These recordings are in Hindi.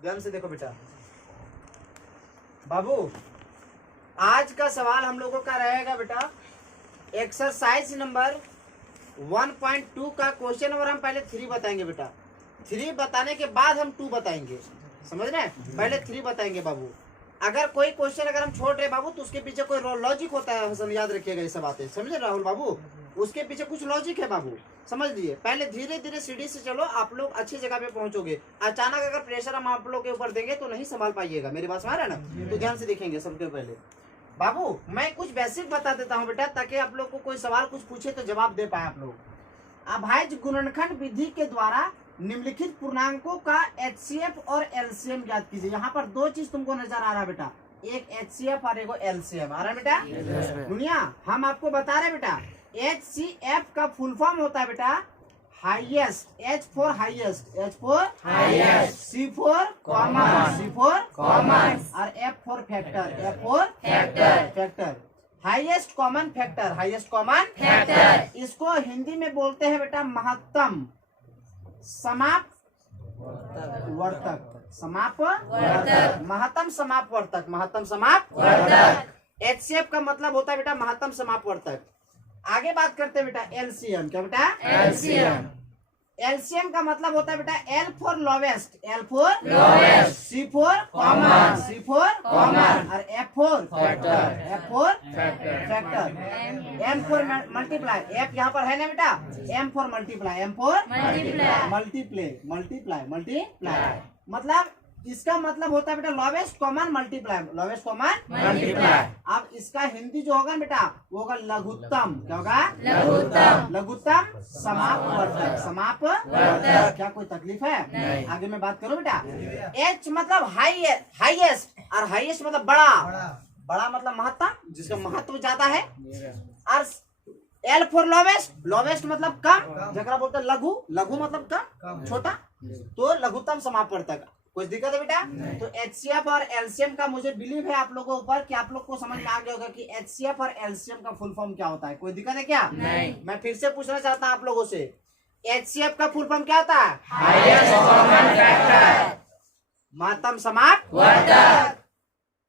ध्यान से देखो बेटा बाबू, आज का सवाल हम लोगों का रहेगा बेटा एक्सरसाइज नंबर 1.2 का क्वेश्चन नंबर हम पहले 3 बताएंगे बेटा। 3 बताने के बाद हम 2 बताएंगे, समझ रहे हैं? पहले 3 बताएंगे बाबू। अगर कोई क्वेश्चन अगर हम छोड़ रहे बाबू तो उसके पीछे कोई लॉजिक होता है, हसन याद रखिएगा ये सब बातें, समझे राहुल बाबू? उसके पीछे कुछ लॉजिक है बाबू, समझ लिए। पहले धीरे धीरे सीढ़ी से चलो, आप लोग अच्छी जगह पे पहुंचोगे। अचानक अगर प्रेशर हम आप लोग के ऊपर देंगे तो नहीं संभाल पाइएगा, मेरी बात समझ रहे हैं ना? तो ध्यान से देखेंगे सबके पहले बाबू। मैं कुछ बेसिक बता देता हूँ बेटा, ताकि आप लोग को कोई सवाल कुछ पूछे तो जवाब दे पाए आप लोग। अभाज्य गुणनखंड विधि के द्वारा निम्नलिखित पूर्णांकों का एचसीएफ और एलसीएम ज्ञात कीजिए। यहाँ पर 2 चीज तुमको नजर आ रहा है बेटा, एक एचसीएफ और एक एलसीएम आ रहा है बेटा। दुनिया हम आपको बता रहे बेटा, एचसीएफ का फुल फॉर्म होता है बेटा highest, H for highest, H for highest, C for common, C for common, और F for factor, F for factor, factor highest common factor, highest common factor. इसको हिंदी में बोलते हैं बेटा महत्तम समापवर्तक, समापवर्तक, महत्तम समापवर्तक, महत्तम समापवर्तक। एचसीएफ का मतलब होता है बेटा महत्तम समापवर्तक। आगे बात करते हैं बेटा एलसीएम। क्या बेटा? एलसीएम। एलसीएम का मतलब होता है बेटा L for lowest, L for lowest, C for common, C for common, और F for factor, F for factor, M for multiply. F यहाँ पर है ना बेटा, M for multiply, M for multiply, multiply, multiply, multiply. मतलब इसका मतलब होता है बेटा lowest common multiply, lowest common multiply. अब इसका हिंदी जो होगा बेटा वो होगा लघुत्तम। क्या होगा? लघुत्तम, लघुत्तम समापवर्तक, समापवर्तक। क्या कोई तकलीफ है? नहीं। आगे मैं बात करूं बेटा, एच मतलब हाईएस्ट, और हाईएस्ट मतलब बड़ा, बड़ा मतलब महत्तम, जिसका महत्व ज्यादा है। और एल फॉर लोवेस्ट, लोवेस्ट मतलब कम, जगह बोलते हैं लघु, लघु मतलब कम, छोटा, तो लघुत्तम समापवर्तक। कुछ दिक्कत है बेटा? तो एचसीएफ और एलसीएम का मुझे बिलीव है आप लोगों ऊपर कि आप लोग को समझ में आ गया होगा कि एचसीएफ और एलसीएम का फुल फॉर्म क्या होता है। कोई दिक्कत है क्या? नहीं। मैं फिर से पूछना चाहता हूँ आप लोगों से, एचसीएफ का फुल फॉर्म क्या होता है? हाईएस्ट कॉमन फैक्टर, महत्तम समापवर्तक।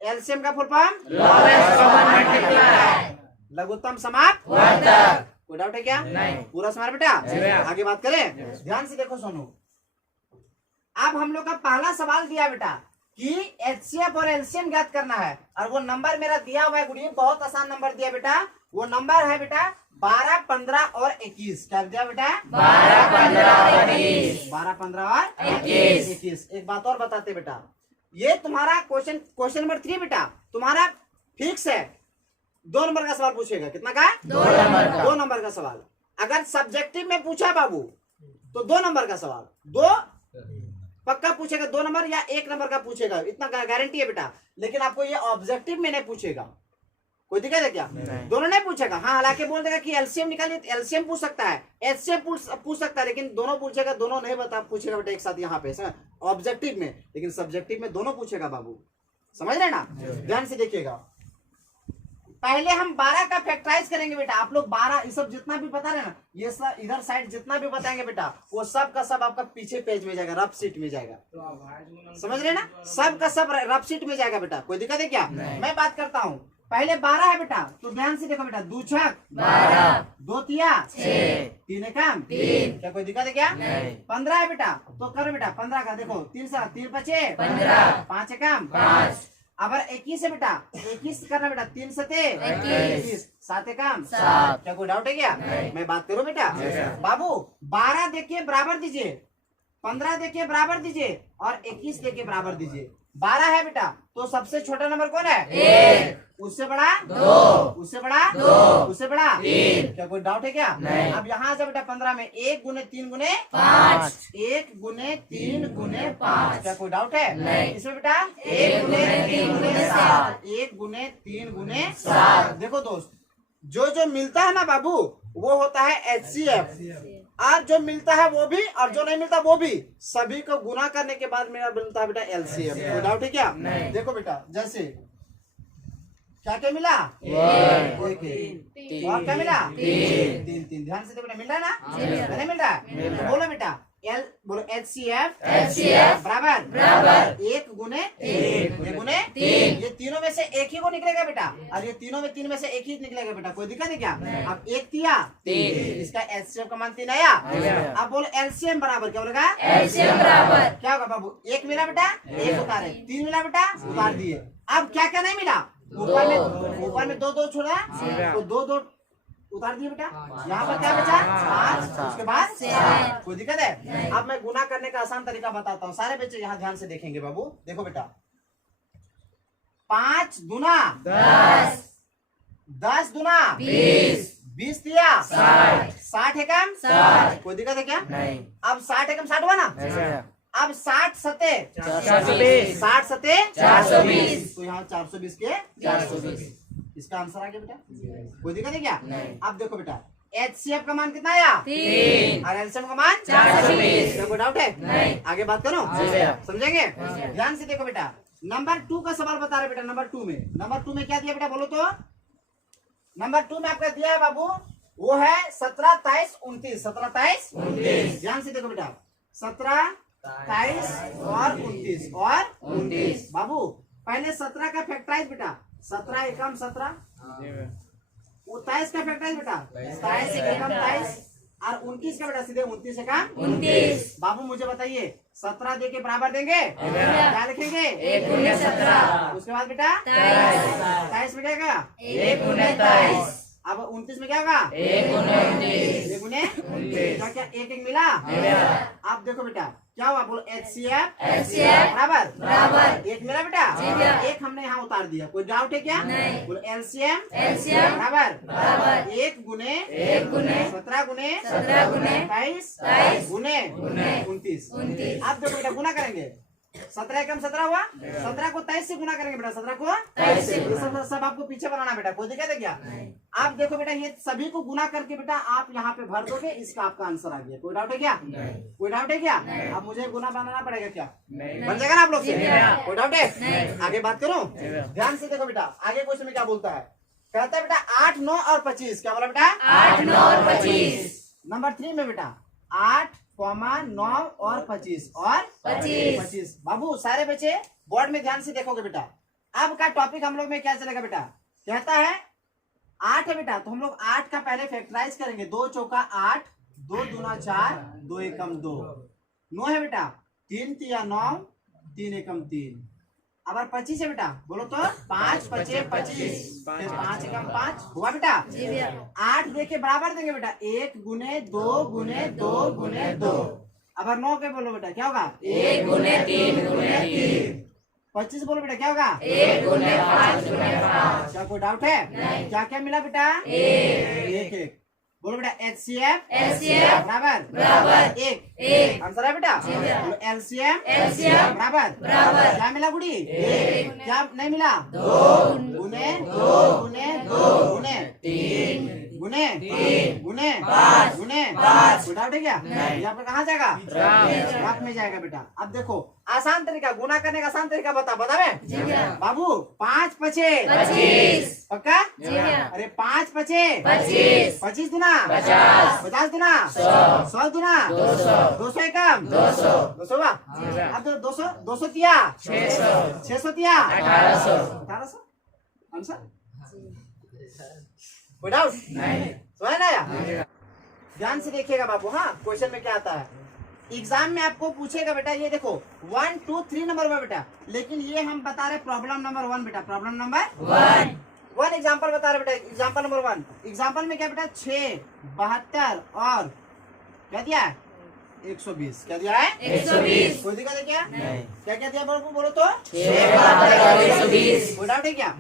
एलसीएम का full form lowest common multiply, लघुत्तम समापवर्तक। कोई डाउट है क्या? नहीं। पूरा समझ बेटा? आगे बात करें, ध्यान से देखो सोनू। अब हम लोग का पहला सवाल दिया बेटा कि एचसीएफ और एलसीएम ज्ञात करना है, और वो नंबर मेरा दिया हुआ है गुड़िया, बहुत आसान नंबर दिया बेटा। वो नंबर है बेटा 12, 15 और 21। क्या दिया बेटा? 12, 15 और 21, 12, 15 और 21। एक बात और बताते बेटा, ये तुम्हारा क्वेश्चन नंबर 3 बेटा तुम्हारा फिक्स है, 2 नंबर का सवाल पूछेगा। कितना का? 2 नंबर का सवाल। अगर सब्जेक्टिव में पूछा बाबू तो 2 नंबर का सवाल, 2 पक्का पूछेगा, 2 नंबर या 1 नंबर का पूछेगा, इतना गारंटी है बेटा। लेकिन आपको ये ऑब्जेक्टिव में नहीं पूछेगा। कोई दिक्कत है क्या? दोनों नहीं पूछेगा। हाँ, हालांकि बोल देगा कि एलसीएम निकालिए, एलसीएम पूछ सकता है, एचसीएम पूछ सकता है, लेकिन दोनों पूछेगा, दोनों नहीं बता पूछेगा बेटा एक साथ यहाँ पे ऑब्जेक्टिव में। लेकिन सब्जेक्टिव में दोनों पूछेगा बाबू, समझ रहे ना? ध्यान से देखिएगा। पहले हम 12 का फैक्टराइज करेंगे बेटा। आप लोग 12 ये सब जितना भी बता रहे ना, ये सब इधर साइड जितना भी बताएंगे बेटा, वो सब का सब आपका पीछे पेज में जाएगा, रफ शीट में जाएगा। समझ रहे ना? सब का सब रफ शीट में जाएगा बेटा। कोई दिक्कत है क्या? मैं बात करता हूँ, पहले 12 है बेटा, तो ध्यान से देखो बेटा, 2 छक 12, 2 तिया 6, 3 एकम 3। क्या कोई दिक्कत है क्या? 15 है बेटा, तो करो बेटा 15 का, देखो 3 बचे 15, 5 एकम 5। अब 21 है बेटा, 21 करना बेटा, 3 सते 21, 7 एकम 7। क्या कोई डाउट है क्या? मैं बात करूं बेटा बाबू, 12 देखिए बराबर दीजिए, 15 देखिए बराबर दीजिए, और 21 देखिए बराबर दीजिए। 12 है बेटा, तो सबसे छोटा नंबर कौन है? 1। उससे बड़ा 2, उससे बड़ा 2, उससे बड़ा 3। क्या कोई डाउट है क्या? अब यहाँ से बेटा 15 में 1 गुने 3 गुने 5, 1 गुने 3 गुने 5। क्या कोई डाउट है? इसमें बेटा 1 गुने 3 गुने 7, 1 गुने 3 गुने 7। देखो दोस्त, जो जो मिलता है ना बाबू वो होता है एचसीएफ, और जो मिलता है वो भी, और जो नहीं मिलता वो भी, सभी को गुना करने के बाद मेरा मिलता है बेटा एलसीएम। कोई डाउट है क्या? देखो बेटा, जैसे क्या क्या मिला? 1, और क्या मिला? 3। ध्यान से देखो बेटा, मिल रहा है ना? नहीं मिल रहा है? बोलो बेटा, एल बोलो HCF बराबर 1 गुने 3। ये तीनों में से एक ही को निकलेगा बेटा, और ये तीनों में 3 में से एक ही निकलेगा बेटा, कोई दिक्कत है क्या? अब 1 दिया 3, इसका HCF का मान 3 आया। अब बोलो LCM बराबर क्या बोलेगा? बराबर क्या होगा बाबू? 1 मिला बेटा, 1 उतारे, 3 मिला बेटा, उतार दिए। अब क्या क्या नहीं मिला? ऊपर में 2 छोड़ा, तो 2 उतार दिए बेटा। यहाँ पर क्या बचा? 5, उसके बाद 7। कोई दिक्कत है? अब मैं गुना करने का आसान तरीका बताता हूँ, सारे बच्चे यहाँ ध्यान से देखेंगे बाबू। देखो बेटा, 5 दूना 10 दूना 20 दिया 60 एकम 60। कोई दिक्कत है क्या? नहीं। अब 60 एकम 60 हुआ ना? अब 60 सते 420 60 सते 420। तो यहाँ 420 के 420, इसका आंसर आ गया बेटा। कोई दिक्कत है क्या? नहीं। अब देखो बेटा, HCF का मान कितना आया? 3 और LCM का मान 420। कोई डाउट है? नहीं। आगे बात करो, जी भैया। समझेंगे? ध्यान से देखो बेटा, नंबर 2 का सवाल बता रहे बेटा। नंबर 2 में क्या दिया बेटा, बोलो तो? नंबर 2 में आपका दिया है बाबू, वो है 17, 23, 29। 17, 23, 29। ध्यान से देखो बेटा, 17, 23 और 29 बाबू, पहले 17 का फैक्टराइज बेटा, 17 एकम 17, 23 का फैक्टराइज बेटा, 23 एकम 23, और 29 का बेटा सीधे 29 एकम 29। बाबू मुझे बताइए, 17 दे के बराबर देंगे, क्या लिखेंगे? 1 गुने 17। उसके बाद बेटा 23 में क्या होगा? 1 गुने 23। अब 29 में क्या होगा? 1 गुने 19। 1 गुने 19। क्या 1 मिला? अब देखो बेटा, क्या हुआ? बोलो HCF बराबर 1 मिला बेटा, 1 हमने यहाँ उतार दिया। कोई डाउट है क्या? नहीं। बोलो LCM बराबर 1 गुने 17 गुने 23 गुने 29। अब देखो बेटा, गुना करेंगे, 17 एकम 17 हुआ, 17 को 23 से गुना करेंगे बेटा, 17 को 23 से। सब आपको पीछे बनाना बेटा, कोई दिक्कत है क्या? आप देखो बेटा, ये सभी को गुना करके बेटा आप यहाँ पे भर दोगे, इसका आपका आंसर आ गया। कोई डाउट है क्या? कोई डाउट है क्या? अब मुझे गुना बनाना पड़ेगा क्या? बन जाएगा ना आप लोग से? कोई डाउट है? आगे बात करो, ध्यान से देखो बेटा, आगे क्वेश्चन में क्या बोलता है? कहता है बेटा 8, 9 और 25। क्या बोला बेटा? 8, 9 और 25। नंबर 3 में बेटा 8, 9 और 25 और 25। बाबू सारे बच्चे बोर्ड में ध्यान से देखोगे बेटा, अब का टॉपिक हम लोग में क्या चलेगा बेटा? कहता है 8 है बेटा, तो हम लोग 8 का पहले फैक्टराइज करेंगे। 2 चौका 8, 2 दूना 4, 2 एकम 2। 9 है बेटा, 3 तिया 9, 3 एकम 3। अब 25 है बेटा, बोलो तो 5 5 25, फिर 5 एकम 5 हुआ बेटा। 8 देके बराबर देंगे बेटा, 1 गुने 2 गुने 2 गुने 2। अब 9 के बोलो बेटा, क्या होगा? 1 गुने 3 गुने 3। 25 बोलो बेटा, क्या होगा? 1 गुने 5 गुने 5। क्या कोई डाउट है? क्या क्या मिला बेटा? 1 बोलो बेटा, HCF बराबर 1। आंसर है बेटा। बोलो LCM बराबर क्या मिला गुड़ी? क्या नहीं मिला? 2 गुने 2 गुने 2 गुने 3 गुने 5 गुने 5। कोई डाउट है क्या? यहाँ पे कहाँ जाएगा? ग्राफ में जाएगा बेटा। अब देखो आसान तरीका, गुना करने का आसान तरीका बता मैं बाबू। 5 5 25 पक्का? अरे 5 5 25 25 दुना 50 50 दुना 100 दुना 200 एकम 200 हुआ। अब तो 200 तिया 600 तिया 1800 आंसर। कोई डाउट नहीं? समझ ना आया? ध्यान से देखिएगा बाबू। हाँ, क्वेश्चन में क्या आता है? एग्जाम में आपको पूछेगा बेटा, ये देखो 1 2 3 नंबर हुआ बेटा, लेकिन ये हम बता रहे प्रॉब्लम नंबर 1 बेटा। प्रॉब्लम नंबर 1 एग्जाम्पल बता रहे बेटा। एग्जाम्पल नंबर 1, एग्जाम्पल में क्या बेटा? 6 72 और क्या दिया है? 120। क्या दिया है? 120। कोई दिक्कत है क्या? क्या क्या दिया बोलो तो? 6 72 और 120। कोई डाउट है क्या?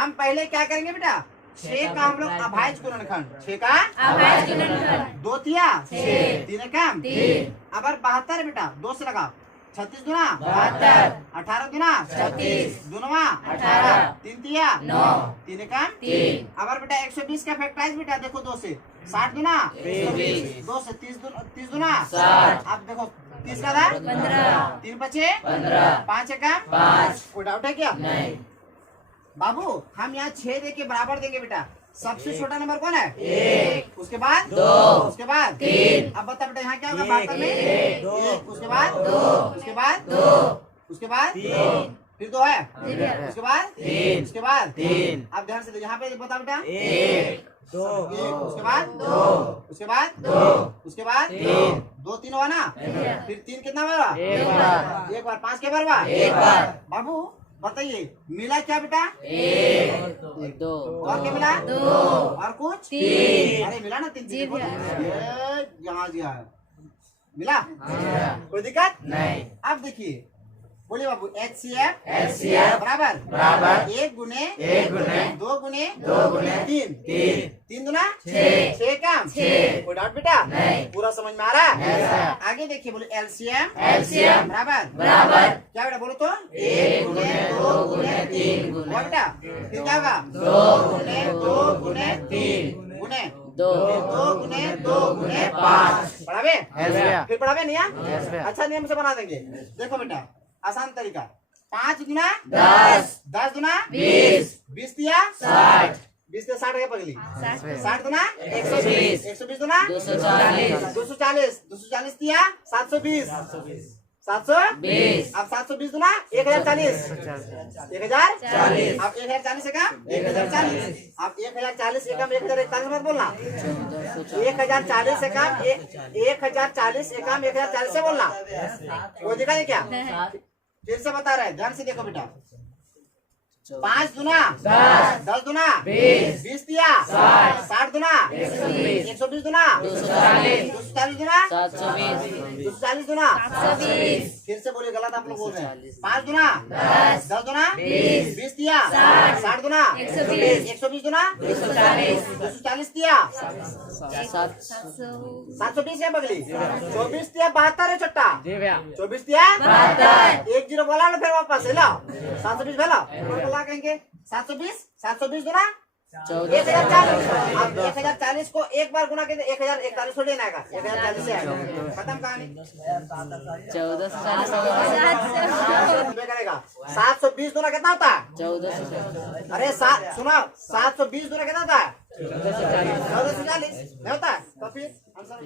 हम पहले क्या करेंगे बेटा? 6 का हम लोग अभाज्य गुणनखंड, 6 का अभाज्य गुणनखंड 2 तिया 6 3 एकम 3। अब 72 है बेटा, 2 से लगा 36 दुना 72 18 दुना 36 दुनवा 18 3 तिया 9 3 एकम 3। अब बेटा 120 का फैक्टराइज बेटा, देखो 2 से 60 दुना 120, 2 से 30 दुना 60। अब देखो 30 का था 15 3 5 15 5 एकम 5। कोई डाउट है क्या? नहीं। बाबू हम यहाँ 6 दे के बराबर देंगे बेटा, सबसे छोटा नंबर कौन है? 1। उसके बाद 2। उसके बाद 3। अब बता बेटा यहाँ क्या होगा बहत्तर में? 1। उसके बाद 2। उसके बाद 2। उसके बाद 3। फिर 2 है। जी भैया। उसके बाद 3। उसके बाद 3। अब ध्यान से देखो यहाँ पे बता बेटा 1। 2। 1। उसके बाद 2। उसके बाद 2। उसके बाद 3। 2 3 हुआ ना? फिर 3 कितना बार हुआ? एक बार। एक बार। 5 के बार हुआ? एक बार। बाबू बताइए मिला क्या बेटा? 1 2 और क्या मिला? 2 और कुछ? 3। अरे मिला ना 3 जी भैया। यहाँ दिया है मिला? कोई दिक्कत नहीं। अब देखिए बोलिए बाबू HCF HCF बराबर बराबर 1 गुने 1 गुने 2 गुने 2 गुने 3 3 3 दुना 6 6 काम 6। कोई डाउट बेटा? नहीं। पूरा समझ में आ रहा है? Yes, sir। आगे देखिए बोले LCM LCM बराबर बराबर क्या बेटा बोलो तो? 1 गुने 2 गुने 3 गुने और बेटा फिर क्या होगा? 2 गुने 2 गुने 3 गुने 2 2 गुने 2 गुने 5 पढ़ावे? फिर पढ़ावे नहीं Yes, sir। अच्छा नियम से बना देंगे। देखो बेटा आसान तरीका 5 गुना 10 10 गुना 20 20 दिया 60 20 से 60 है पगली 60 गुना 120 120 गुना 240 240 दिया 720 720 अब 720 गुना 1040 1040 अब 1040 से कम 1040 अब 1040 से कम 1041 मत बोलना 1040 से कम 1040 से कम 1040 से बोलना कोई दिक्कत है क्या? फिर से बता रहे हैं ध्यान से देखो बेटा 5 दुना 10 दुना 20 दिया 60 दुना 120 दुना 240 दुना 240 दुना फिर से बोलिए गलत आप लोग बोल रहे हैं 5 दुना 10 दुना 20 दिया 60 दुना 120 दुना 240 दिया 720 है बगली 24 दिया 72 है छोटा 24 दिया 10 बोला ना फिर वापस है लो 720 भेलो कहेंगे 720 गुना 1040 अब 1040 को एक बार गुना के 1041 थोड़ी ना 1040 से खत्म कहानी 1440 करेगा 720 गुना कितना होता है? 1440 अरे सुनो 720 गुना कितना होता है? 1440 नहीं होता है तो फिर आंसर